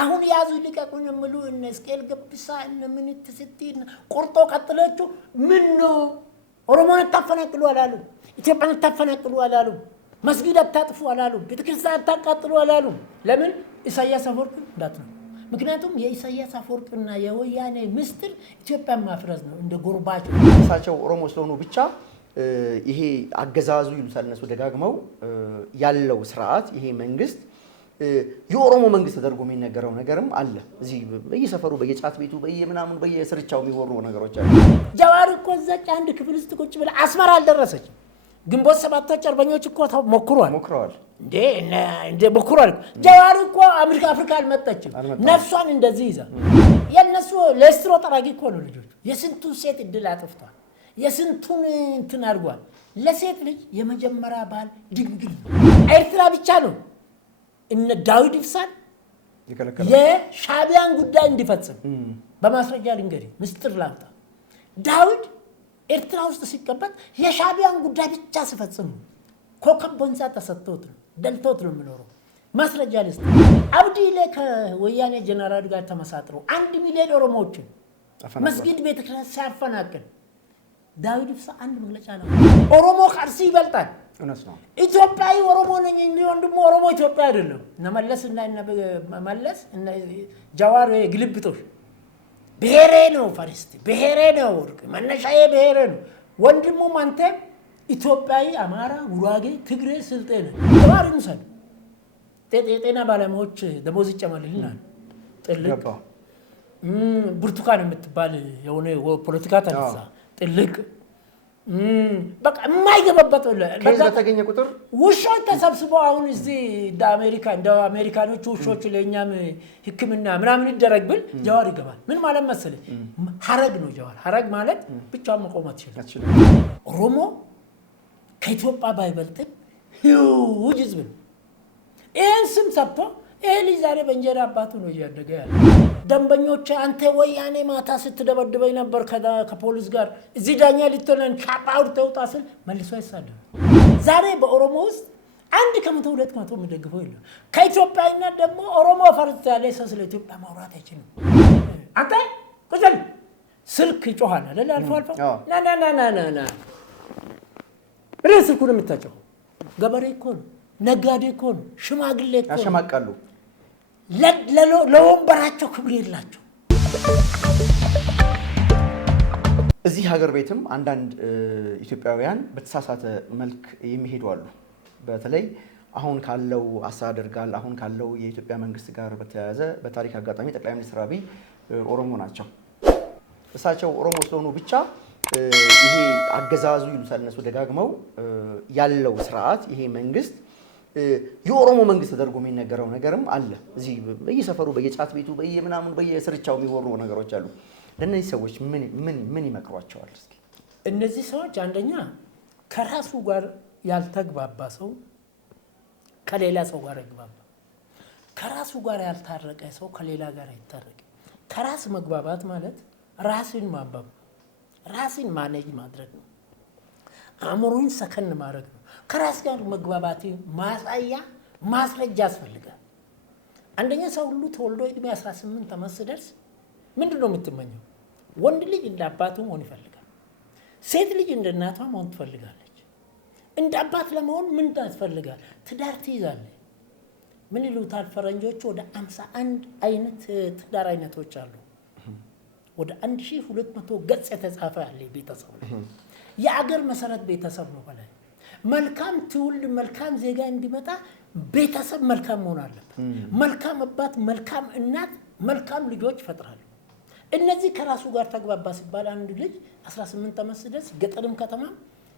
አሁን ያዙ ሊቀቁን ምሉ እነ ስኬል ገብሳ እነ ምንት ስትይና ቆርጦ ቀጥለቹ ምን ነው ኦሮሞን ተፈናቅሉ አላሉ ኢትዮጵያን ተፈናቅሉ አላሉ መስጊድ አታጥፉ አላሉ ቤተክርስቲያን አታቃጥሉ አላሉ ለምን ኢሳያስ አፈወርቅ እንዳት ነው ምክንያቱም የኢሳያስ አፈወርቅና የወያኔ ምስጥር ኢትዮጵያን ማፍረስ ነው እንደ ጎርባች እሳቸው ኦሮሞ ስለሆኑ ብቻ ይሄ አገዛዙ ይሉታል እነሱ ደጋግመው ያለው ስርዓት ይሄ መንግስት የኦሮሞ መንግስት ተደርጎ የሚነገረው ነገርም አለ እዚህ በየሰፈሩ በየጫት ቤቱ በየምናምን በየስርቻው የሚወሩ ነገሮች አሉ ጃዋር እኮ ዘጭ አንድ ክፍል ውስጥ ቁጭ ብለ አስመራ አልደረሰች ግንቦት ሰባቶች አርበኞች እኮ ሞክሯል እንደ ሞክሯል ጃዋር እኮ አፍሪካ አልመጣችም ነፍሷን እንደዚህ ይዛ የነሱ ለስትሮ ጠራጊ እኮ ነው ልጆች የስንቱን ሴት እድል አጥፍቷል የስንቱን እንትን አድርጓል ለሴት ልጅ የመጀመሪያ ባል ድንግል ኤርትራ ብቻ ነው እነ ዳዊት ይፍሳል የሻቢያን ጉዳይ እንዲፈጽም በማስረጃ ልንገሪ ምስጥር ላምጣ ዳዊት ኤርትራ ውስጥ ሲቀበጥ የሻቢያን ጉዳይ ብቻ ሲፈጽም ኮከብ ቦንሳ ተሰጥቶት ነው ደልቶት ነው የሚኖረው ማስረጃ ልስጥ አብዲ ለከ ወያኔ ጀነራል ጋር ተመሳጥረው 1 ሚሊዮን ኦሮሞዎችን መስጊድ ቤተክርስቲያን ሲያፈናቅል ዳዊት ይፍሳ አንድ መግለጫ ነው ኦሮሞ ከርሲ ይበልጣል እነሱ ነው ኢትዮጵያዊ ኦሮሞ ነኝ እንዴ ወንድም ኦሮሞ ኢትዮጵያ አይደለም ነመለስና መለስ እና ጃዋር ግልብጦሽ ብሔሬ ነው ፈርስት ብሔሬ ነው ወርቅ መነሻዬ ብሔሬ ነው ወንድሙ አንተ ኢትዮጵያዊ አማራ ጉራጌ ትግሬ ስልጤ ነው ጃዋር እንሰል ጤና ባለሙያዎች ደሞዝ ይጨመርልናል ጥልቅ ብርቱካን የምትባል የሆነ ፖለቲካ ተነሳ ጥልቅ በቃ የማይገባበት ከዛ ተገኘ ቁጥር ውሾች ተሰብስበው አሁን እዚህ እንደ አሜሪካኖቹ ውሾች ለኛም ህክምና ምናምን ይደረግብል ጃዋር ይገባል ምን ማለት መሰለህ ሐረግ ነው ጃዋር ሐረግ ማለት ብቻውን መቆም አትችልም ኦሮሞ ከኢትዮጵያ ባይበልጥም ሁጅ ህዝብ ይህን ስም ሰጥቶ ኤሊ ዛሬ በእንጀራ አባቱ ነው እያደገ ያለ ደንበኞች አንተ ወያኔ ማታ ስትደበድበኝ ነበር ከፖሊስ ጋር እዚህ ዳኛ ልትሆነን ቻፓው ተውጣስል መልሶ አይሳደም ዛሬ በኦሮሞ ውስጥ 1 ከ2 ከመቶ የሚደግፈው የለም ከኢትዮጵያና ደግሞ ኦሮሞ ፈርት ያለ ስለ ኢትዮጵያ ማውራት አይችልም አንተ ቁጭል ስልክ ይጮሃል አይደል አልፎ ና ርዕስ እኮ ነው የምታጨው ገበሬ እኮ ነው ነጋዴ እኮ ነው ሽማግሌ እኮ ያሸማቃሉ ለወንበራቸው ክብር የላቸው እዚህ ሀገር ቤትም አንዳንድ ኢትዮጵያውያን በተሳሳተ መልክ የሚሄዱ አሉ በተለይ አሁን ካለው አስተዳደር ጋር አሁን ካለው የኢትዮጵያ መንግስት ጋር በተያያዘ በታሪክ አጋጣሚ ጠቅላይ ሚኒስትር አብይ ኦሮሞ ናቸው እሳቸው ኦሮሞ ስለሆኑ ብቻ ይሄ አገዛዙ ይሉታል እነሱ ደጋግመው ያለው ስርዓት ይሄ መንግስት የኦሮሞ መንግስት ተደርጎ የሚነገረው ነገርም አለ እዚህ በየሰፈሩ በየጫት ቤቱ በየምናምን በየስርቻው የሚወሩ ነገሮች አሉ ለነዚህ ሰዎች ምን ይመክሯቸዋል እስኪ እነዚህ ሰዎች አንደኛ ከራሱ ጋር ያልተግባባ ሰው ከሌላ ሰው ጋር ይግባባ ከራሱ ጋር ያልታረቀ ሰው ከሌላ ጋር አይታረቅ ከራስ መግባባት ማለት ራስን ማንበብ ራስን ማኔጅ ማድረግ ነው አእምሮን ሰከን ማድረግ ነው ከራስ ጋር መግባባት ማስረጃ ያስፈልጋል አንደኛ ሰው ሁሉ ተወልዶ እድሜ 18 ዓመት ሲደርስ ምንድነው የምትመኘው ወንድ ልጅ እንደ አባቱ መሆን ይፈልጋል ሴት ልጅ እንደ እናቷ መሆን ትፈልጋለች እንደ አባት ለመሆን ምን ታስፈልጋል ትዳር ትይዛለች ምን ይሉታል ፈረንጆች ወደ 51 አይነት ትዳር አይነቶች አሉ ወደ 1200 ገጽ የተጻፈ ያለ ቤተሰብ የአገር መሰረት ቤተሰብ ነው ማለት መልካም ትውልድ መልካም ዜጋ እንዲመጣ ቤተሰብ መልካም መሆን አለበት መልካም አባት መልካም እናት መልካም ልጆች ይፈጥራሉ እነዚህ ከራሱ ጋር ተግባባ ሲባል አንድ ልጅ 18 ዓመት ሲደርስ ገጠርም ከተማ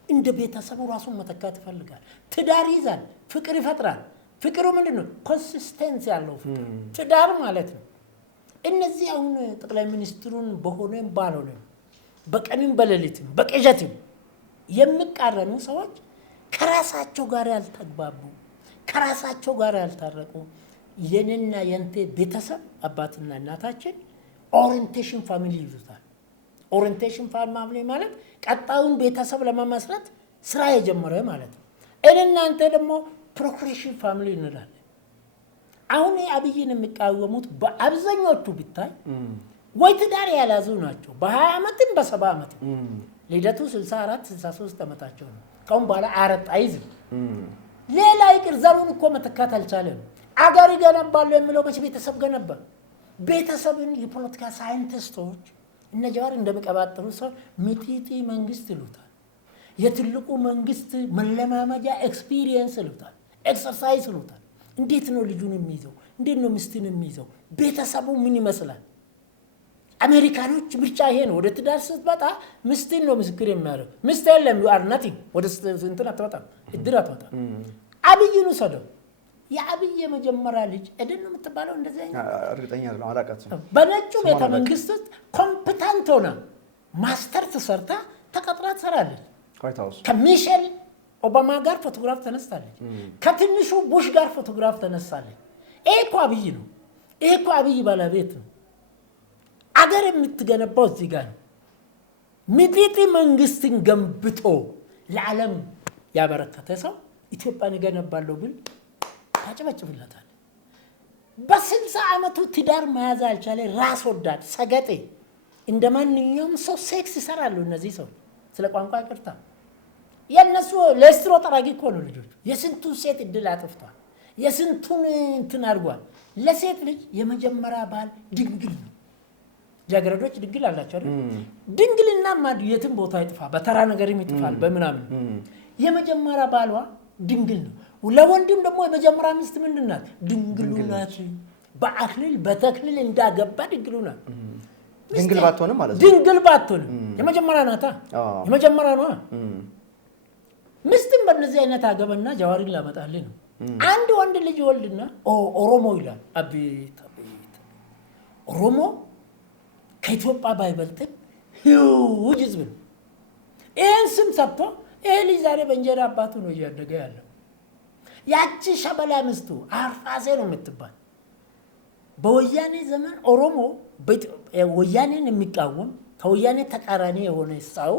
እንደ ቤተሰቡ ራሱን መተካት ይፈልጋል ትዳር ይዛል ፍቅር ይፈጥራል ፍቅሩ ምንድነው ኮንሲስተንሲ ያለው ፍቅር ትዳር ማለት ነው እነዚህ አሁን ጠቅላይ ሚኒስትሩን በሆነም ባልሆነም በቀንም በሌሊትም በቀጀትም የሚቃረኑ ሰዎች ከራሳቸው ጋር ያልተግባቡ ከራሳቸው ጋር ያልታረቁ የነና የንተ ቤተሰብ አባትና እናታችን ኦሪንቴሽን ፋሚሊ ይሉታል ኦሪንቴሽን ፋሚሊ ማለት ቀጣዩን ቤተሰብ ለመመስረት ስራ የጀመረ ማለት ነው እናንተ ደግሞ ፕሮክሬሽን ፋሚሊ እንላለን አሁን አብይን የሚቃወሙት በአብዛኞቹ ቢታይ ወይ ትዳር ያላዙ ናቸው። በ20 ዓመትም በ70 ዓመት ልደቱ 64 63 ዓመታቸው ነው። ካሁን በኋላ አረጥ አይዝም። ሌላ ይቅር ዘሩን እኮ መተካት አልቻለም። አገር ይገነባሉ የሚለው መቼ ቤተሰብ ገነባ? ቤተሰብን የፖለቲካ ሳይንቲስቶች እነ ጀዋር እንደሚቀባጥሩ ሰው ሚጢጢ መንግስት ይሉታል። የትልቁ መንግስት መለማመጃ ኤክስፒሪየንስ ይሉታል፣ ኤክሰርሳይዝ ይሉታል። እንዴት ነው ልጁን የሚይዘው? እንዴት ነው ሚስትን የሚይዘው? ቤተሰቡ ምን ይመስላል? አሜሪካኖች ምርጫ ይሄ ነው። ወደ ትዳር ስትመጣ ሚስትን ነው ምስክር የሚያደርግ። ሚስት የለም ዩ አር ናቲንግ። ወደ እንትን አትመጣም፣ እድር አትመጣም። አብይን ውሰደው። የአብይ የመጀመሪያ ልጅ ኤደን ነው የምትባለው። እንደዚህ እርግጠኛ አይደለም አላውቃትም። በነጩ ቤተ መንግስት ውስጥ ኮምፒታንት ሆና ማስተር ተሰርታ ተቀጥራ ትሰራለች። ከሚሼል ኦባማ ጋር ፎቶግራፍ ተነስታለች። ከትንሹ ቡሽ ጋር ፎቶግራፍ ተነሳለች። ይሄ እኮ አብይ ነው። ይሄ እኮ አብይ ባለቤት ነው። አገር የምትገነባው እዚህ ጋር ነው። ሚጢጢ መንግስትን ገንብቶ ለዓለም ያበረከተ ሰው ኢትዮጵያን እገነባለሁ ብል ታጨበጭብለታል። በ60 ዓመቱ ትዳር መያዝ አልቻለ ራስ ወዳድ ሰገጤ። እንደ ማንኛውም ሰው ሴክስ ይሰራሉ እነዚህ ሰው። ስለ ቋንቋ ይቅርታ፣ የነሱ ለስትሮ ጠራጊ እኮ ነው ልጆቹ። የስንቱን ሴት እድል አጥፍቷል። የስንቱን እንትን አድርጓል። ለሴት ልጅ የመጀመሪያ ባል ድንግል ነው። ጃገረዶች ድንግል አላቸው አይደል? ድንግልና ማድ የትም ቦታ ይጥፋ፣ በተራ ነገርም ይጥፋል፣ በምናምን የመጀመሪያ ባሏ ድንግል ነው። ለወንድም ደግሞ የመጀመሪያ ሚስት ምንድን ናት? ድንግሉ ናት። በአክሊል በተክሊል እንዳገባ ድንግሉ ናት። ድንግል ባትሆንም ማለት ነው። ድንግል ባትሆንም የመጀመሪያ ናታ። የመጀመሪያ ነው። ሚስትም በእነዚህ አይነት አገበና ጃዋሪን ላመጣልህ ነው። አንድ ወንድ ልጅ ወልድና ኦሮሞ ይላል። አቤት አቤት! ኦሮሞ ከኢትዮጵያ ባይበልጥም ሂውጅ ህዝብ ነው። ይህን ስም ሰጥቶ ይሄ ልጅ ዛሬ በእንጀራ አባቱ ነው እያደገ ያለው። ያቺ ሸበላ ሚስቱ አርፋሴ ነው የምትባል። በወያኔ ዘመን ኦሮሞ ወያኔን የሚቃወም ከወያኔ ተቃራኒ የሆነ ሰው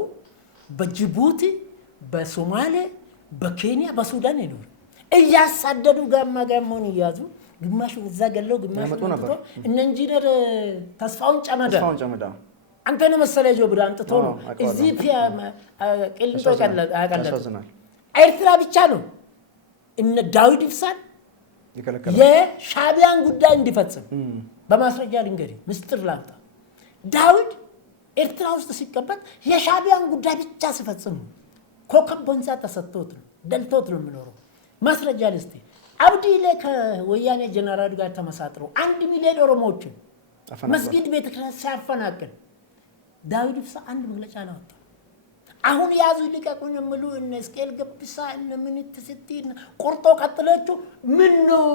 በጅቡቲ፣ በሶማሌ፣ በኬንያ፣ በሱዳን ይኖር እያሳደዱ ጋማ ጋማውን እያዙ ግማሹ እዛ ገለው ግማሹ መጥቶ እነ ኢንጂነር ተስፋውን ጨመዳ አንተን መሰለ ጆብራ አንጥቶ ነው እዚህ ቅልጦ ያቀለለ። ኤርትራ ብቻ ነው እነ ዳዊት ኢብሳን የሻቢያን ጉዳይ እንዲፈጽም በማስረጃ ልንገሪ፣ ምስጢር ላምጣ። ዳዊት ኤርትራ ውስጥ ሲቀበል የሻቢያን ጉዳይ ብቻ ሲፈጽም ኮከብ ቦንሳ ተሰጥቶት ነው፣ ደልቶት ነው የሚኖረው። ማስረጃ ልስቲ። አብዲ ላይ ከወያኔ ጀነራል ጋር ተመሳጥሮ 1 ሚሊዮን ኦሮሞዎችን መስጊድ ቤተክርስቲያን ሲያፈናቅል ዳዊት ኢብሳ አንድ መግለጫ ነው ወጣ። አሁን ያዙ ልቀቁን የሚሉ እነ እስኬል ገብሳ እነ ምንት ስትይ ቆርጦ ቀጥለችው ምን ነው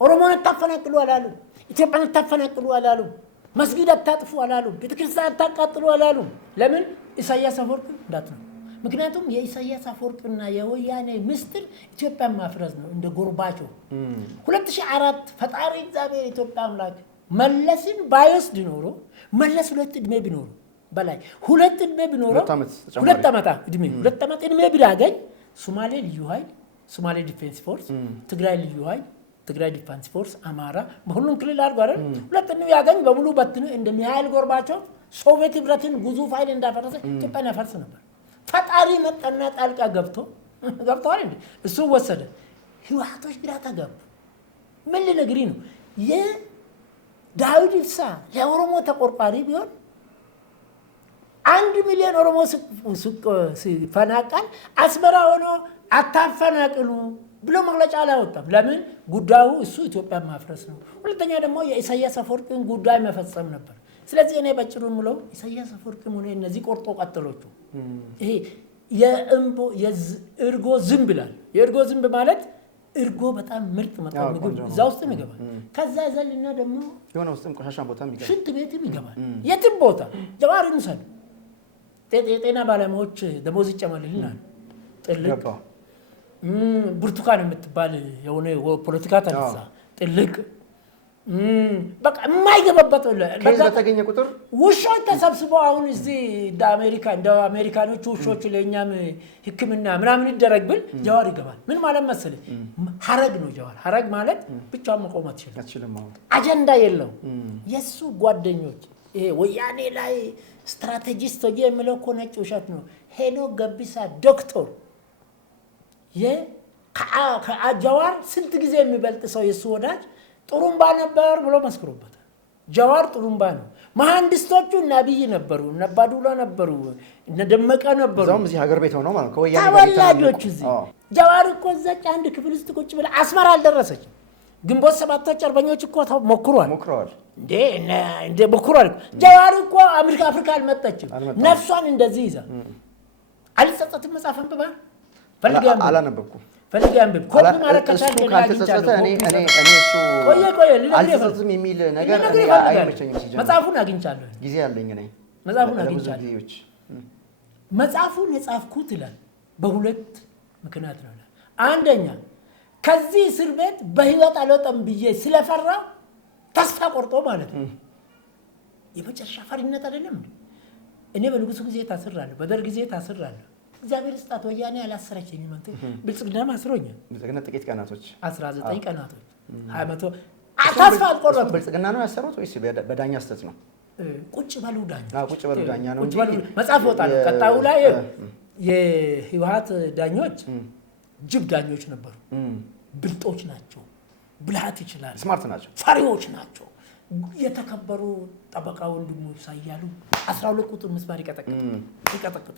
ኦሮሞን ታፈናቅሉ አላሉ፣ ኢትዮጵያን ታፈናቅሉ አላሉ፣ መስጊድ አታጥፉ አላሉ፣ ቤተክርስቲያን አታቃጥሉ አላሉ። ለምን? ኢሳያስ አፈወርቂ እንዳት ነው። ምክንያቱም የኢሳያስ አፈወርቂና የወያኔ ምስጢር ኢትዮጵያን ማፍረስ ነው። እንደ ጎርባቸው 2004 ፈጣሪ እግዚአብሔር ኢትዮጵያ አምላክ መለስን ባይወስድ ኖሮ መለስ 2 ዕድሜ ቢኖሩ በላይ 2 ዕድሜ ቢኖሩ 2 ዓመት ዕድሜ ቢያገኝ ሶማሌ ልዩ ኃይል፣ ሶማሌ ዲፌንስ ፎርስ፣ ትግራይ ልዩ ኃይል፣ ትግራይ ዲፌንስ ፎርስ፣ አማራ በሁሉም ክልል አድርጎ አይደል 2 ዕድሜ ያገኝ በሙሉ በትኑ እንደሚያህል ጎርባቸው ሶቪየት ህብረትን ግዙፍ ኃይል እንዳፈረሰ ኢትዮጵያን ያፈርስ ነበር። ፈጣሪ መጣና ጣልቃ ገብቷል እንዴ? እሱ ወሰደ። ህወሓቶች ግራ ተጋቡ። ምን ልነግሪ ነው? የዳዊት ኢብሳ ለኦሮሞ ተቆርቋሪ ቢሆን 1 ሚሊዮን ኦሮሞ ሲፈናቀል አስመራ ሆኖ አታፈናቅሉ ብሎ መግለጫ አላወጣም። ለምን? ጉዳዩ እሱ ኢትዮጵያን ማፍረስ ነው። ሁለተኛ ደግሞ የኢሳያስ አፈወርቂን ጉዳይ መፈጸም ነበር። ስለዚህ እኔ በጭሩ ምለው ኢሳያስ አፈወርቂም ሆነ እነዚህ ቆርጦ ቀጥሎቹ ይሄ የእርጎ ዝንብ ይላል። የእርጎ ዝንብ ማለት እርጎ በጣም ምርጥ መጣው ምግብ እዛ ውስጥ ይገባል። ከዛ ዘልና ደግሞ የሆነ ውስጥም ቆሻሻ ቦታም ይገባል፣ ሽንት ቤትም ይገባል። የትም ቦታ ጀዋርን ሰድ የጤና ባለሙያዎች ደሞዝ ይጨመርልናል። ጥልቅ ብርቱካን የምትባል የሆነ ፖለቲካ ተነሳ። ጥልቅ በቃ የማይገባበት ከዚህ በተገኘ ቁጥር ውሾች ተሰብስበው አሁን እዚህ እንደ አሜሪካኖቹ ውሾች ለእኛም ሕክምና ምናምን ይደረግ ብል ጀዋር ይገባል። ምን ማለት መሰለህ ሀረግ ነው ጀዋር። ሀረግ ማለት ብቻውን መቆም አትችልም። አጀንዳ የለው። የእሱ ጓደኞች ይሄ ወያኔ ላይ ስትራቴጂስት የሚለው እኮ ነጭ ውሸት ነው። ሄኖክ ገቢሳ ዶክተር ከጀዋር ስንት ጊዜ የሚበልጥ ሰው የእሱ ወዳጅ ጥሩምባ ነበር ብሎ መስክሮበታል። ጀዋር ጥሩምባ ነው። መሐንዲስቶቹ እነ አብይ ነበሩ፣ እነ አባዱላ ነበሩ፣ እነ ደመቀ ነበሩ። እዛውም እዚህ ሀገር ቤት ሆነው ማለት ነው ከወያኔ ተወላጆች እዚህ። ጀዋር እኮ እዛች አንድ ክፍል ውስጥ ቁጭ ብላ አስመራ አልደረሰችም። ግንቦት ሰባቶች አርበኞች እኮ ሞክሯል እንዴ ሞክሯል። ጀዋር እኮ አፍሪካ አልመጣችም። ነፍሷን እንደዚህ ይዛ አልጸጸትም። መጽሐፍ አንብባ አላነበብኩም። ፈልግ አንብብ። ኮፒ ማድረግ ከቻልክ ካልተጸጸተ እኔ እሱ አልተጸጸትም የሚል ነገር አይመቸኝም። መጽሐፉን አግኝቻለሁ። ጊዜ ያለኝ ነኝ። መጽሐፉን አግኝቻለሁ። መጽሐፉን የጻፍኩት ይላል በሁለት ምክንያት ነው። አንደኛ ከዚህ እስር ቤት በህይወት አልወጣም ብዬ ስለፈራ ተስፋ ቆርጦ ማለት ነው። የመጨረሻ ፈሪነት አይደለም። እኔ በንጉሱ ጊዜ ታስራለሁ፣ በደርግ ጊዜ ታስራለሁ። እግዚአብሔር ስጣት ወያኔ አላሰረችኝም። አንተ ብልጽግና ማስሮኛል። ብልጽግና ጥቂት ቀናቶች 19 ቀናቶች 20 ተስፋ አልቆረጥኩም። ብልጽግና ነው ያሰሩት ወይስ በዳኛ ስተት ነው? ቁጭ በሉ ዳኛ ቁጭ በሉ ዳኛ ነው እንጂ መጽሐፍ ይወጣል። ቀጣዩ ላይ የህወሓት ዳኞች ጅብ ዳኞች ነበሩ። ብልጦች ናቸው፣ ብልሃት ይችላል፣ ስማርት ናቸው፣ ፈሪዎች ናቸው። የተከበሩ ጠበቃ ወንድሙ ሳያሉ 12 ቁጥር ምስማር ይቀጠቅጡ።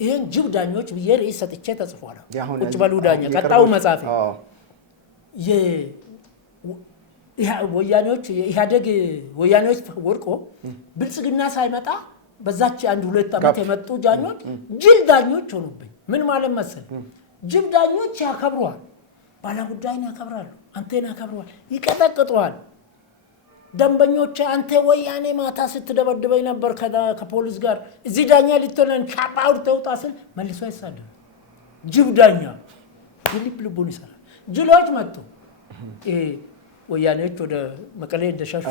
ይሄን ጅብ ዳኞች ብዬ ርዕስ ሰጥቼ ተጽፏል። ቁጭ በሉ ዳኛ። ቀጣዩ መጽሐፍ ኢህአዴግ ወያኔዎች ወድቆ ብልጽግና ሳይመጣ በዛች 1-2 ዓመት የመጡ ዳኞች ጅል ዳኞች ሆኑብኝ። ምን ማለት መሰል ጅል ዳኞች ያከብሩሃል፣ ባለጉዳይን ያከብራሉ፣ አንተን ያከብሩሃል፣ ይቀጠቅጡሃል። ደንበኞች አንተ ወያኔ ማታ ስትደበድበኝ ነበር ከፖሊስ ጋር እዚህ ዳኛ ልትሆነን ቻፓውር ተውጣ ስል መልሶ አይሳደም። ጅብ ዳኛ ልቡን ይሰራል። ጅሎች መጡ። ወያኔዎች ወደ መቀሌ እንደሸሹ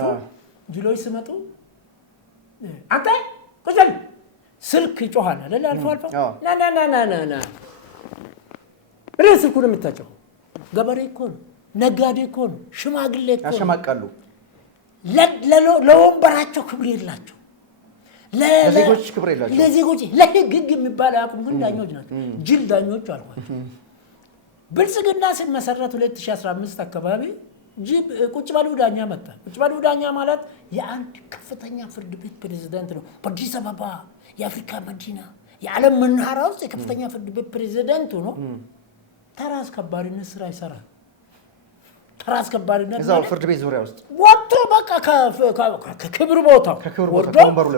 ጅሎች ሲመጡ አንተ ቁጭ በል ስልክ ይጮሃል አይደል? አልፎ ና ብለህ ስልኩን የምታጨው ገበሬ እኮ ነው፣ ነጋዴ እኮ ነው፣ ሽማግሌ እኮ ነው። ያሸማቃሉ። ለወንበራቸው ክብር የላቸው፣ ለዜጎች ክብር የላቸው። ለዜጎች ለህግ የሚባል አያውቁም። ግን ዳኞች ናቸው፣ ጅል ዳኞች አልኳቸው። ብልጽግና ሲመሰረት 2015 አካባቢ ቁጭ በሉ ዳኛ መጣ። ቁጭ በሉ ዳኛ ማለት የአንድ ከፍተኛ ፍርድ ቤት ፕሬዝዳንት ነው። በአዲስ አበባ የአፍሪካ መዲና የዓለም መናኸሪያ ውስጥ የከፍተኛ ፍርድ ቤት ፕሬዝዳንት ሆኖ ተራ አስከባሪነት ስራ ይሰራል። ተራ አስከባሪነት እዛው ፍርድ ቤት ዙሪያ ውስጥ ወጥቶ በቃ ከክብር ቦታው ወርዶ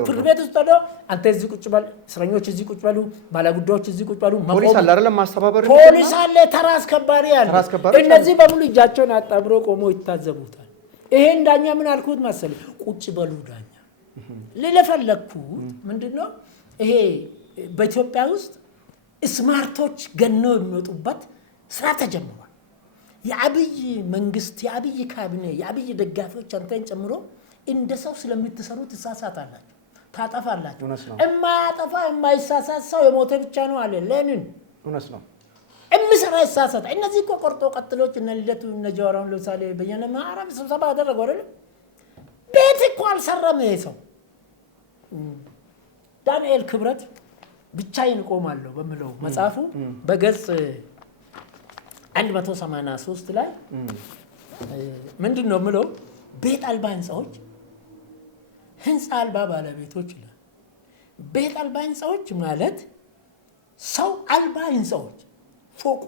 ፍርድ ቤት ውስጥ ሄዶ አንተ እዚህ ቁጭ በል፣ እስረኞች እዚህ ቁጭ በሉ፣ ባለጉዳዮች እዚህ ቁጭ በሉ። ፖሊስ አለ አይደለም ማስተባበር፣ ፖሊስ አለ፣ ተራ አስከባሪ አለ። እነዚህ በሙሉ እጃቸውን አጣብሮ ቆሞ ይታዘቡታል። ይሄን ዳኛ ምን አልኩት መሰለኝ? ቁጭ በሉ ዳኛ ልለፈለኩት ምንድነው ይሄ በኢትዮጵያ ውስጥ ስማርቶች ገነው የሚወጡበት ስራ ተጀምሯል። የአብይ መንግስት፣ የአብይ ካቢኔ፣ የአብይ ደጋፊዎች አንተን ጨምሮ እንደ ሰው ስለምትሰሩ ትሳሳታላችሁ፣ ታጠፋላችሁ። የማያጠፋ የማይሳሳት ሰው የሞተ ብቻ ነው አለ ሌኒን። እውነት ነው። የሚሰራ ይሳሳት። እነዚህ እኮ ቆርጦ ቀጥሎች እነ ልደቱ እነ ጀዋራውን ለምሳሌ በየነ ማዕረብ ስብሰባ አደረገው አይደል? ቤት እኮ አልሰራም ይሄ ሰው። ዳንኤል ክብረት ብቻዬን እቆማለሁ በሚለው መጽሐፉ በገጽ 183 ላይ ምንድን ነው የምለው? ቤት አልባ ህንፃዎች፣ ህንፃ አልባ ባለቤቶች ይላል። ቤት አልባ ህንፃዎች ማለት ሰው አልባ ህንፃዎች፣ ፎቁ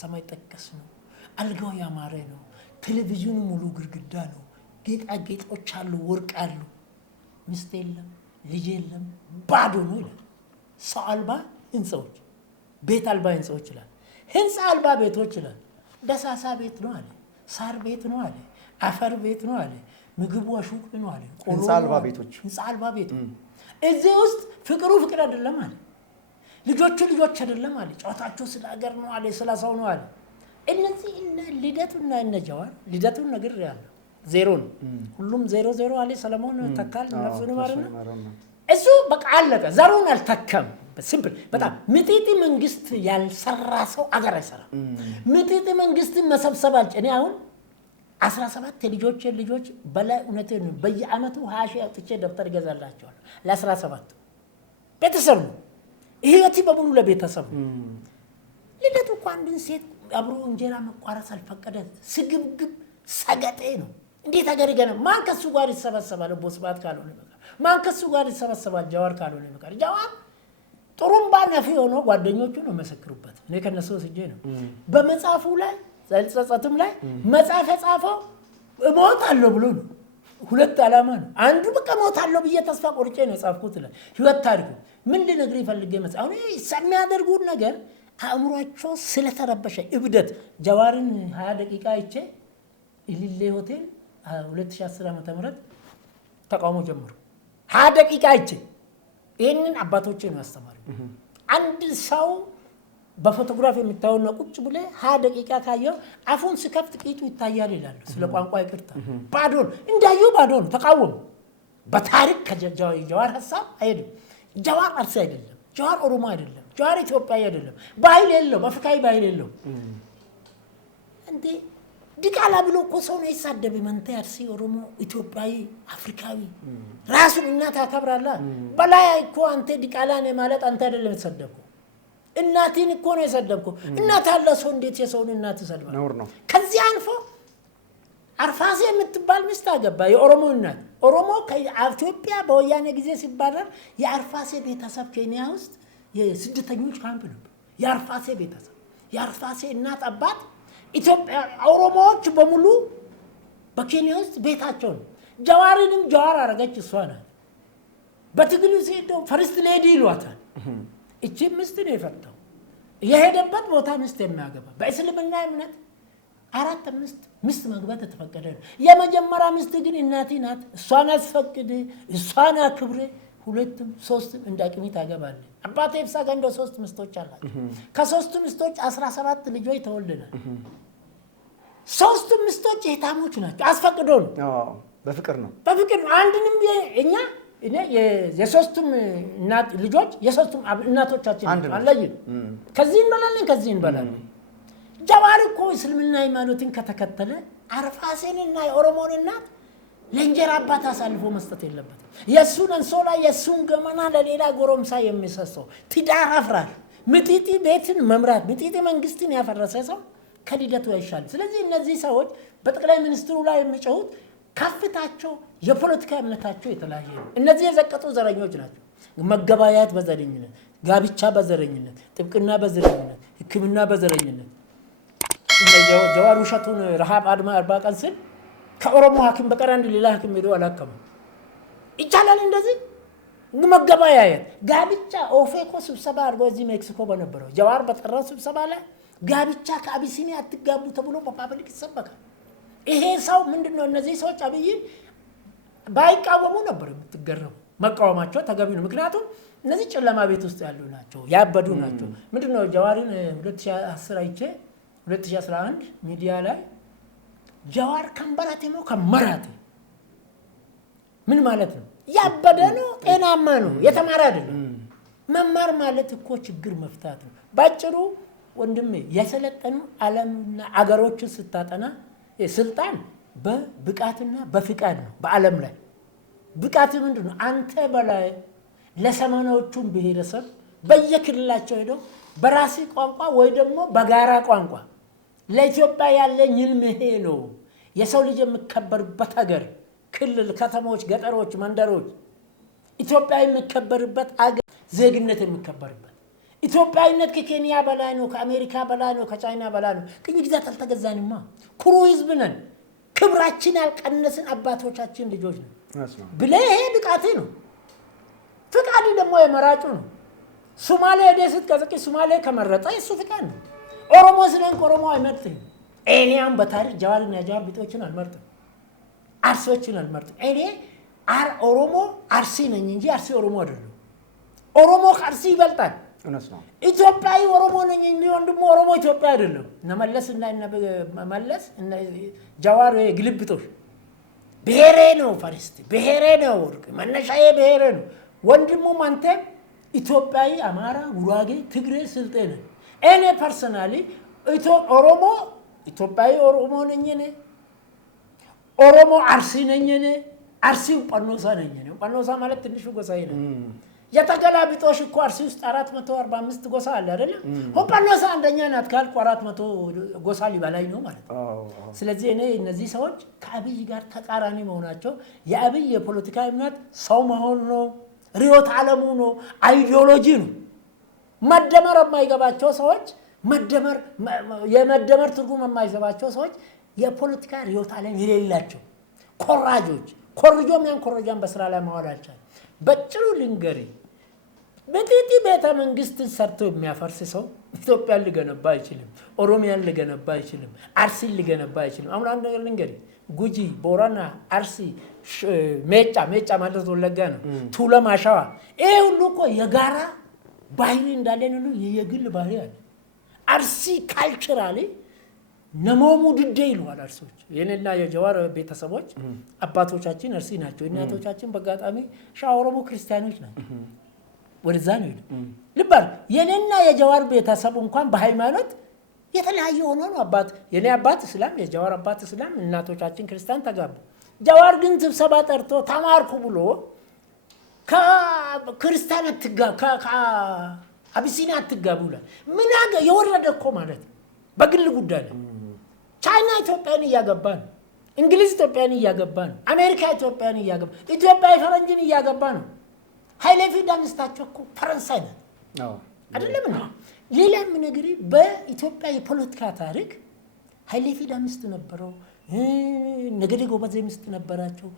ሰማይ ጠቀስ ነው፣ አልጋው ያማረ ነው፣ ቴሌቪዥኑ ሙሉ ግድግዳ ነው፣ ጌጣጌጦች አሉ፣ ወርቅ አሉ፣ ሚስት የለም፣ ልጅ የለም፣ ባዶ ነው ይላል። ሰው አልባ ህንፃዎች፣ ቤት አልባ ህንፃዎች ይላል። ህንፃ አልባ ቤቶች ይላል። ደሳሳ ቤት ነው አለ፣ ሳር ቤት ነው አለ፣ አፈር ቤት ነው አለ፣ ምግቡ አሹቅ ነው አለ። ህንፃ አልባ ቤቶች፣ ህንፃ አልባ ቤቶች። እዚህ ውስጥ ፍቅሩ ፍቅር አይደለም አለ፣ ልጆቹ ልጆች አይደለም አለ፣ ጨዋታቸው ስለ ሀገር ነው አለ፣ ስለ ሰው ነው አለ። እነዚህ እነ ልደቱና እነ ጀዋር ልደቱን ነገር ያለው ዜሮ ነው። ሁሉም 0-0 አለ። ሰለሞን ተካል ነፍሱን ማረና እሱ በቃ አለቀ። ዘሩን አልተከም። ሲምፕል በጣም ምጢጢ መንግስት ያልሰራ ሰው አገር አይሰራም። ምጢጢ መንግስት መሰብሰብ አልጨኔ አሁን 17 ልጆች በላይ እውነቴን በየአመቱ 20 ሺህ አውጥቼ ደብተር ይገዛላቸዋል ለ17 ቤተሰብ ነው። ህይወቴ በሙሉ ለቤተሰብ ነው። ልደቱ እኮ አንድን ሴት አብሮ እንጀራ መቋረስ አልፈቀደ ስግብግብ ሰገጤ ነው። እንዴት ሀገር ገና ማን ከሱ ጋር ይሰበሰባል? ቦስባት ካልሆነ በቃ ማን ከሱ ጋር ይሰበሰባል? ጀዋር ካልሆነ በቃ ጀዋር ጥሩምባ ነፊ ሆኖ ጓደኞቹ ነው መሰክሩበት። እኔ ከነሱ ወስጄ ነው በመጽሐፉ ላይ ጸጸትም ላይ መጽሐፍ የጻፈው እሞታለሁ ብሎ ነው። ሁለት ዓላማ ነው። አንዱ በቃ እሞታለሁ ብዬ ተስፋ ቆርጬ ነው የጻፍኩት ይላል። ህይወት ታሪኩ ምን ልነግርህ ፈልጌ መጽሐፍ አሁን የሚያደርጉት ነገር አእምሯቸው ስለተረበሸ እብደት ጀዋርን 20 ደቂቃ አይቼ ኢሊሌ ሆቴል 2010 ዓ.ም ተቃውሞ ጀመሩ። 20 ደቂቃ አይቼ ይህንን አባቶቼ ነው ያስተማሩ። አንድ ሰው በፎቶግራፍ የሚታየው ነው ቁጭ ብለ 20 ደቂቃ ካየው አፉን ሲከፍት ቂጡ ይታያል ይላሉ። ስለ ቋንቋ ይቅርታ ባዶን እንዳዩ ባዶን ተቃወሙ። በታሪክ ከጀዋር ሐሳብ አይደለም። ጀዋር አርሲ አይደለም። ጀዋር ኦሮሞ አይደለም። ጀዋር ኢትዮጵያዊ አይደለም። ባህል የለው፣ አፍሪካዊ ባህል የለው። እንዴ ዲቃላ ብሎ እኮ ሰው ነው ይሳደብ። መንተ አርሲ ኦሮሞ ኢትዮጵያዊ አፍሪካዊ ራሱን እናት ያከብራላ። በላይ እኮ አንተ ዲቃላ ነህ ማለት አንተ አይደለም የተሰደብከው። እናቴን እኮ ነው የሰደብከው። እናት አለ ሰው እንዴት የሰውን እናት ይሰድባል? ነውር ነው። ከዚህ አልፎ አርፋሴ የምትባል ሚስት አገባ። የኦሮሞ እናት ኦሮሞ ከኢትዮጵያ በወያኔ ጊዜ ሲባረር የአርፋሴ ቤተሰብ ኬንያ ውስጥ የስደተኞች ካምፕ ነበር። የአርፋሴ ቤተሰብ የአርፋሴ እናት አባት ኢትዮጵያ ኦሮሞዎች በሙሉ በኬንያ ውስጥ ቤታቸው ነው። ጀዋርንም ጀዋር አረገች እሷ ናት። በትግሉ ሲሄደው ፈርስት ሌዲ ይሏታል። እቺ ምስት ነው የፈታው። የሄደበት ቦታ ምስት የሚያገባ በእስልምና እምነት 4-5 ምስት መግባት ተፈቀደ ነው። የመጀመሪያ ምስት ግን እናቴ ናት። እሷን አስፈቅድ፣ እሷን አክብር። 2-3 እንዳቅሚት ታገባለ። አባቴ ፍሳ ገንዶ 3 ምስቶች አላቸው። ከ3 ምስቶች 17 ልጆች ተወልደናል። 3 ምስቶች የታሞች ናቸው። አስፈቅዶ ነው። በፍቅር ነው። አንድንም እኛ የሶስቱም እናት ልጆች የሶስቱም እናቶቻችን አለይን። ከዚህ እንበላለን ከዚህ እንበላለን። ጀዋር እኮ እስልምና ሃይማኖትን ከተከተለ አርፋሴንና የኦሮሞን እናት ለእንጀራ አባት አሳልፎ መስጠት የለበትም። የሱን አንሶላ የሱን ገመና ለሌላ ጎረምሳ የሚሰሰው ትዳር አፍራሽ ምጢጢ ቤትን መምራት ምጢጢ መንግስትን ያፈረሰ ሰው ከልደቱ አይሻልም። ስለዚህ እነዚህ ሰዎች በጠቅላይ ሚኒስትሩ ላይ የሚጮሁት ከፍታቸው የፖለቲካ እምነታቸው የተለያየ ነው። እነዚህ የዘቀጡ ዘረኞች ናቸው። መገባያት በዘረኝነት፣ ጋብቻ በዘረኝነት፣ ጥብቅና በዘረኝነት፣ ሕክምና በዘረኝነት። ጀዋር ውሸቱን ረሃብ አድማ 40 ቀን ስል ከኦሮሞ ሐኪም በቀር አንድ ሌላ ሐኪም ሄዶ አላከመም። ይቻላል እንደዚህ መገባያየት። ጋብቻ ኦፌኮ ስብሰባ አድርጎ እዚህ ሜክሲኮ በነበረው ጀዋር በጠራው ስብሰባ ላይ ጋብቻ ከአቢሲኒያ አትጋቡ ተብሎ በፓብሊክ ይሰበካል። ይሄ ሰው ምንድነው? እነዚህ ሰዎች አብይን ባይቃወሙ ነበር የምትገረሙ። መቃወማቸው ተገቢ ነው። ምክንያቱም እነዚህ ጨለማ ቤት ውስጥ ያሉ ናቸው፣ ያበዱ ናቸው። ምንድነው ጀዋርን 2010 አይቼ 2011 ሚዲያ ላይ ጀዋር ከንበራቴ ነው ከመራቴ ምን ማለት ነው? ያበደ ነው፣ ጤናማ ነው፣ የተማረ አይደለም። መማር ማለት እኮ ችግር መፍታት ነው። ባጭሩ ወንድሜ የሰለጠኑ ዓለምና አገሮችን ስታጠና ስልጣን በብቃትና በፍቃድ ነው። በዓለም ላይ ብቃት ምንድነው? አንተ በላይ ለሰማናዎቹን ብሔረሰብ በየክልላቸው ሄደው በራሲ ቋንቋ ወይ ደግሞ በጋራ ቋንቋ ለኢትዮጵያ ያለኝ ህልም ይሄ ነው። የሰው ልጅ የሚከበርበት ሀገር፣ ክልል፣ ከተሞች፣ ገጠሮች፣ መንደሮች ኢትዮጵያ የሚከበርበት ሀገር፣ ዜግነት የሚከበርበት ኢትዮጵያዊነት ከኬንያ በላይ ነው፣ ከአሜሪካ በላይ ነው፣ ከቻይና በላይ ነው። ቅኝ ግዛት አልተገዛንማ። ኩሩ ህዝብ ነን። ክብራችን ያልቀነስን አባቶቻችን ልጆች ነን ብለህ ይሄ ብቃቴ ነው። ፍቃድ ደግሞ የመራጩ ነው። ሶማሌ ሄደ ስትቀዘቅዝ ሶማሌ ከመረጠ እሱ ፍቃድ ነው። ኦሮሞ ስለንክ ኦሮሞ አይመርጥም። እኔም በታሪክ ጀዋርና ጀዋር ቢጦችን አልመርጥም፣ አርሲዎችን አልመርጥም። እኔ ኦሮሞ አርሲ ነኝ እንጂ አርሲ ኦሮሞ አይደለም። ኦሮሞ ከአርሲ ይበልጣል። ኢትዮጵያዊ ኦሮሞ ነኝ እንጂ ወንድሞ ኦሮሞ ኢትዮጵያ አይደለም። እነ መለስ እና መለስ እነ ጀዋር ግልብጦች ብሔሬ ነው ፈርስት ብሔሬ ነው መነሻዬ ብሔሬ ነው። ወንድሙም አንተ ኢትዮጵያዊ አማራ፣ ጉራጌ፣ ትግሬ፣ ስልጤ ነህ። እኔ ፐርሰናሊ ኦሮሞ ኢትዮጵያዊ ኦሮሞ ነኝ እኔ። ኦሮሞ አርሲ ነኝ እኔ። አርሲው ጳኖሳ ነኝ እኔ። ጳኖሳ ማለት ትንሹ ጎሳዬ ነው። የተገላቢጦሽ እኮ አርሲ ውስጥ 445 ጎሳ አለ አይደል? ጳኖሳ አንደኛ ናት ካልኩ 400 ጎሳ ሊበላይ ነው ማለት ነው። ስለዚህ እኔ እነዚህ ሰዎች ከአብይ ጋር ተቃራኒ መሆናቸው የአብይ የፖለቲካ እምነት ሰው መሆን ነው፣ ርዕዮተ ዓለሙ ነው፣ አይዲዮሎጂ ነው። መደመር የማይገባቸው ሰዎች የመደመር ትርጉም የማይገባቸው ሰዎች የፖለቲካ ርዕዮተ ዓለም የሌላቸው ኮራጆች ኮርጆም ያን ኮረጃን በስራ ላይ ማዋላቸው በጭሩ ልንገሪ በጥቂት ቤተ መንግስት ሰርቶ የሚያፈርስ ሰው ኢትዮጵያን ሊገነባ አይችልም። ኦሮሚያን ሊገነባ አይችልም። አርሲን ሊገነባ አይችልም። አሁን አንድ ነገር ልንገሪ ጉጂ፣ ቦረና፣ አርሲ፣ ሜጫ ማለት ወለጋ ነው፣ ቱለማ፣ ሸዋ ይሄ ሁሉ እኮ የጋራ ባህሪ እንዳለ ነው። የግል ባህሪ አለ። አርሲ ካልቸራሊ ነሞሙ ድዴ ይሏል አርሲዎች። የኔና የጀዋር ቤተሰቦች አባቶቻችን አርሲ ናቸው። እናቶቻችን በአጋጣሚ ሸዋ ኦሮሞ ክርስቲያኖች ናቸው። ወደዛ ነው ልባል የኔና የጀዋር ቤተሰብ እንኳን በሃይማኖት የተለያየ ሆኖ ነው። የኔ አባት እስላም፣ የጀዋር አባት እስላም፣ እናቶቻችን ክርስቲያን ተጋቡ። ጀዋር ግን ስብሰባ ጠርቶ ተማርኩ ብሎ ከክርስቲያን ከአቢሲኒያ አትጋቡ ይላል። ምን የወረደ እኮ ማለት በግል ጉዳይ ነው። ቻይና ኢትዮጵያን እያገባ ነው። እንግሊዝ ኢትዮጵያን እያገባ ነው። አሜሪካ ኢትዮጵያን እያገባ ኢትዮጵያ ፈረንጅን እያገባ ነው። ኃይሌ ፊዳ ሚስታቸው እኮ ፈረንሳይ ናት አይደለም ነው። ሌላ ምን ነገር በኢትዮጵያ የፖለቲካ ታሪክ ኃይሌ ፊዳ ሚስት ነበረው፣ ነገደ ጎበዜ ሚስት ነበራቸው፣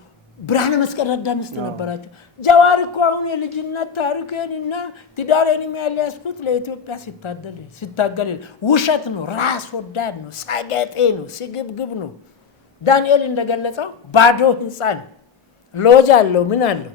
ብርሃነ መስቀል ረዳ ሚስት ነበራቸው። ጀዋር እኮ አሁን የልጅነት ታሪክንና ትዳሬን የሚያለያስኩት ለኢትዮጵያ ሲታገል ውሸት ነው፣ ራስ ወዳድ ነው፣ ሰገጤ ነው፣ ስግብግብ ነው። ዳንኤል እንደገለጸው ባዶ ህንፃ ነው፣ ሎጅ አለው፣ ምን አለው፣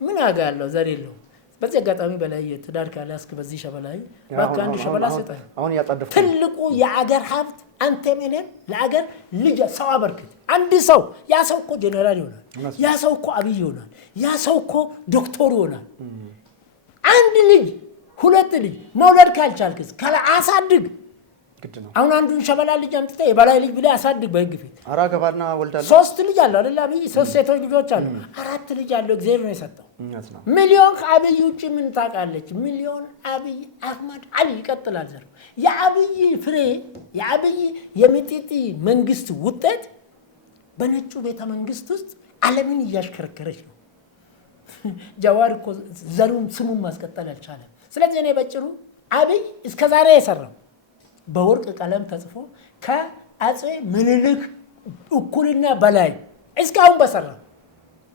ምን ዋጋ ያለው ዘር የለው። በዚህ አጋጣሚ በላይ ትዳር ካላስክ በዚህ ሸበላይ ባካንዱ ሸበላ ሰጠህ። አሁን ያጣደፈ ትልቁ የአገር ሀብት አንተ ምንም ለአገር ልጅ ሰው አበርክት። አንድ ሰው ያ ሰው እኮ ጀነራል ይሆናል፣ ያ ሰው እኮ አብይ ይሆናል፣ ያ ሰው እኮ ዶክተር ይሆናል። አንድ ልጅ ሁለት ልጅ መውለድ ካልቻልክስ አሳድግ። አሁን አንዱን ሸበላ ልጅ አምጥተህ የበላይ ልጅ ብለህ አሳድግ። በህግ ፊት አራገባና ወልዳለሁ 3 ልጅ አለው አይደል? አብይ 3 ሴቶች ልጆች አሉ፣ 4 ልጅ አለው። እግዚአብሔር ነው የሰጠው። ሚሊዮን ከአብይ ውጪ ምን ታውቃለች? ሚሊዮን አብይ አህመድ አሊ ይቀጥላል ዘር። የአብይ ፍሬ የአብይ የሚጢጢ መንግስት ውጤት በነጩ ቤተ መንግስት ውስጥ ዓለምን እያሽከረከረች ነው። ጀዋር እኮ ዘሩን ስሙን ማስቀጠል አልቻለም። ስለዚህ እኔ በጭሩ አብይ እስከዛሬ የሰራው በወርቅ ቀለም ተጽፎ ከአጼ ምኒልክ እኩልና በላይ እስካሁን በሰራው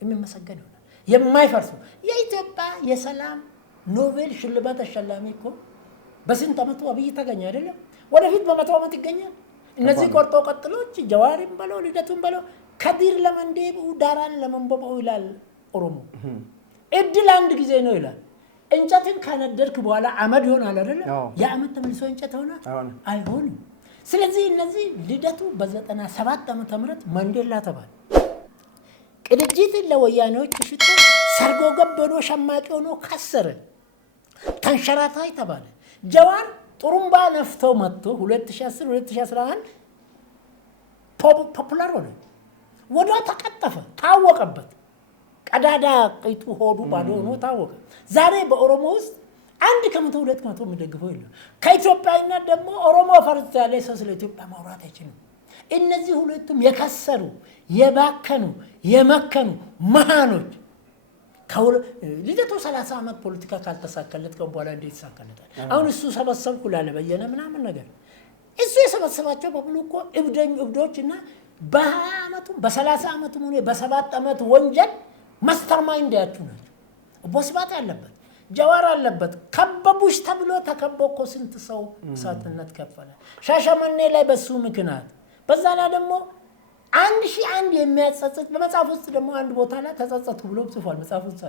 የሚመሰገን ይሆናል። የማይፈርሱ የኢትዮጵያ የሰላም ኖቤል ሽልማት ተሸላሚ እኮ በስንት ዓመቱ አብይ ተገኘ አይደለም? ወደፊት በ100 ዓመት ይገኛል። እነዚህ ቆርጦ ቀጥሎች ጀዋሪም በለው ልደቱም በለው ከዲር ለመንዴቡ ዳራን ለመንበበው ይላል ኦሮሞ። እድል አንድ ጊዜ ነው ይላል። እንጨትን ካነደርክ በኋላ አመድ ይሆናል አይደል? የአመድ ተመልሶ እንጨት ይሆናል አይሆንም። ስለዚህ እነዚህ ልደቱ በ97 ዓመተ ምህረት ማንዴላ ተባለ። ቅንጅትን ለወያኔዎች ሽጦ ሰርጎ ገብ ሆኖ ሸማቂ ሆኖ ካሰረ ተንሸራታይ ተባለ። ጀዋር ጥሩምባ ነፍቶ መጥቶ 2010 2011 ፖፑላር ሆነ። ወደ ተቀጠፈ ታወቀበት። ቀዳዳ ቂጡ ሆዱ ባዶ ሆኖ ታወቀ። ዛሬ በኦሮሞ ውስጥ 1% 2% የሚደግፈው የለም። ከኢትዮጵያዊነት ደግሞ ኦሮሞ ፈርስ ያለ ሰው ስለ ኢትዮጵያ ማውራት አይችልም። እነዚህ ሁለቱም የከሰሩ የባከኑ የመከኑ መሃኖች ልደቱ 30 ዓመት ፖለቲካ ካልተሳካለት በኋላ እንዴት ይሳካለታል? አሁን እሱ ሰበሰብኩ ላለ በየነ ምናምን ነገር እሱ የሰበሰባቸው በሙሉ እኮ እብዶችና በ20 ዓመቱ በ30 ዓመቱ ሆነ በ7 ዓመት ወንጀል ማስተርማይንድ ያችሁ ናቸው። ቦስባት ያለበት ጀዋር አለበት። ከበቡሽ ተብሎ ተከቦ እኮ ስንት ሰው እሳትነት ከፈለ ሻሸመኔ ላይ በሱ ምክንያት። በዛ ላይ ደግሞ 1001 የሚያጸጽት በመጽሐፍ ውስጥ ደግሞ አንድ ቦታ ላይ ተጸጸቱ ብሎ ጽፏል። መጽሐፍ ውስጥ